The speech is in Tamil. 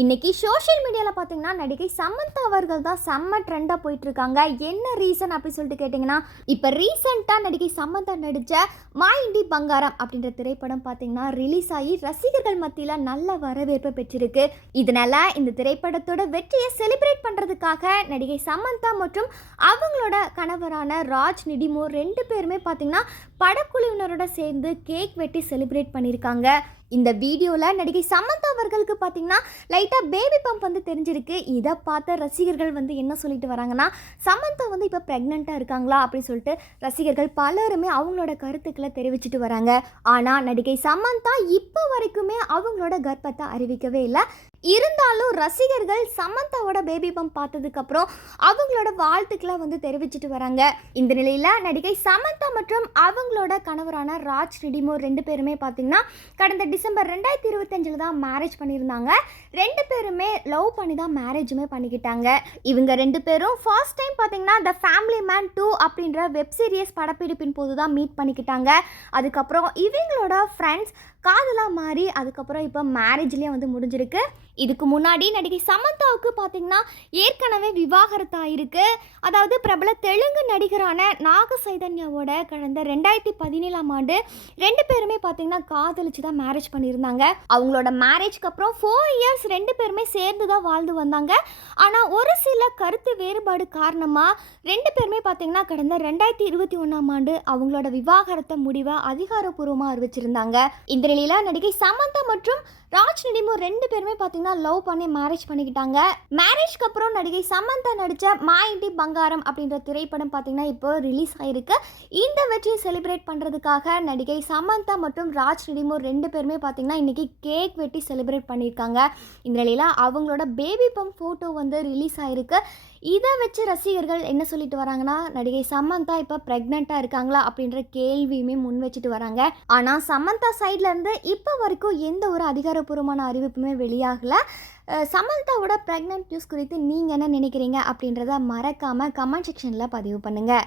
இன்னைக்கு சோஷியல் மீடியாவில் பார்த்தீங்கன்னா நடிகை சமந்தா அவர்கள் தான் செம்ம ட்ரெண்டாக போயிட்டுருக்காங்க. என்ன ரீசன் அப்படி சொல்லிட்டு கேட்டிங்கன்னா, இப்போ ரீசெண்டாக நடிகை சமந்தா நடித்த மா இண்டி பங்காரம் அப்படின்ற திரைப்படம் பார்த்தீங்கன்னா ரிலீஸ் ஆகி ரசிகர்கள் மத்தியில் நல்ல வரவேற்பு பெற்றிருக்கு. இதனால் இந்த திரைப்படத்தோட வெற்றியை செலிப்ரேட் பண்ணுறதுக்காக நடிகை சமந்தா மற்றும் அவங்களோட கணவரான ராஜ் நிடிமூர் 2 பேருமே பார்த்தீங்கன்னா படக்குழுவினரோட சேர்ந்து கேக் வெட்டி செலிப்ரேட் பண்ணியிருக்காங்க. இந்த வீடியோவில் நடிகை சமந்தா அவர்களுக்கு பார்த்தீங்கன்னா லைட்டாக பேபி பம்ப் வந்து தெரிஞ்சிருக்கு. இதை பார்த்த ரசிகர்கள் வந்து என்ன சொல்லிட்டு வராங்கன்னா, சமந்தா வந்து இப்போ ப்ரெக்னெண்ட்டாக இருக்காங்களா அப்படின்னு சொல்லிட்டு ரசிகர்கள் பலருமே அவங்களோட கருத்துக்களை தெரிவிச்சிட்டு வராங்க. ஆனால் நடிகை சமந்தா இப்போ வரைக்குமே அவங்களோட கர்ப்பத்தை அறிவிக்கவே இல்லை. இருந்தாலும் ரசிகர்கள் சமந்தாவோட பேபி பம்ப் பார்த்ததுக்கப்புறம் அவங்களோட வாழ்த்துக்களை வந்து தெரிவிச்சிட்டு வராங்க. இந்த நிலையில் நடிகை சமந்தா மற்றும் அவங்களோட கணவரான ராஜ் நிடிமூர் 2 பேருமே பார்த்தீங்கன்னா கடந்த டிசம்பர் 2025 தான் மேரேஜ் பண்ணியிருந்தாங்க. 2 பேருமே லவ் பண்ணி தான் மேரேஜுமே பண்ணிக்கிட்டாங்க. இவங்க 2 பேரும் ஃபர்ஸ்ட் டைம் பார்த்தீங்கன்னா த ஃபேமிலி மேன் 2 அப்படின்ற வெப் சீரிஸ் படப்பிடிப்பின் போது தான் மீட் பண்ணிக்கிட்டாங்க. அதுக்கப்புறம் இவங்களோட ஃப்ரெண்ட்ஸ் காதலாக மாறி அதுக்கப்புறம் இப்போ மேரேஜ்லேயே வந்து முடிஞ்சிருக்கு. இதுக்கு முன்னாடி நடிகை சமந்தாவுக்கு பார்த்தீங்கன்னா ஏற்கனவே விவாகரத்து ஆயிருக்கு. அதாவது பிரபல தெலுங்கு நடிகரான நாக சைதன்யாவோட கடந்த 2017ஆம் ஆண்டு 2 பேருமே பார்த்தீங்கன்னா காதலிச்சு தான் மேரேஜ் பண்ணியிருந்தாங்க. அவங்களோட மேரேஜ்க்கு அப்புறம் 4 இயர்ஸ் 2 பேருமே சேர்ந்து தான் வாழ்ந்து வந்தாங்க. ஆனால் ஒரு சில கருத்து வேறுபாடு காரணமாக 2 பேருமே பார்த்தீங்கன்னா கடந்த 2021ஆம் ஆண்டு அவங்களோட விவாகரத்தை முடிவை அதிகாரப்பூர்வமாக அறிவிச்சிருந்தாங்க. இந்த நிலையில் நடிகை சமந்தா மற்றும் ராஜ் நிடிமூர் 2 பேருமே பார்த்தீங்கன்னா லவ் பண்ணி மேரேஜ் பண்ணிக்கிட்டாங்க. மேரேஜ்க்கு அப்புறம் நடிகை சமந்தா நடித்த மா இண்டி பங்காரம் அப்படின்ற திரைப்படம் பார்த்தீங்கன்னா இப்போ ரிலீஸ் ஆகிருக்கு. இந்த வெற்றியை செலிப்ரேட் பண்ணுறதுக்காக நடிகை சமந்தா மற்றும் ராஜ் நிடிமூர் 2 பேருமே பார்த்தீங்கன்னா இன்றைக்கி கேக் வெட்டி செலிப்ரேட் பண்ணியிருக்காங்க. இந்த நிலையில் அவங்களோட பேபி பம்ப் ஃபோட்டோ வந்து ரிலீஸ் ஆகிருக்கு. இதை வச்சு ரசிகர்கள் என்ன சொல்லிட்டு வராங்கன்னா, நடிகை சமந்தா இப்போ ப்ரெக்னெண்ட்டாக இருக்காங்களா அப்படின்ற கேள்வியுமே முன் வச்சுட்டு வராங்க. ஆனால் சமந்தா சைட்லேருந்து இப்போ வரைக்கும் எந்த ஒரு அதிகாரப்பூர்வமான அறிவிப்புமே வெளியாகலை. சமந்தாவோட ப்ரெக்னென்ட் நியூஸ் குறித்து நீங்கள் என்ன நினைக்கிறீங்க அப்படின்றத மறக்காமல் கமெண்ட் செக்ஷனில் பதிவு பண்ணுங்கள்.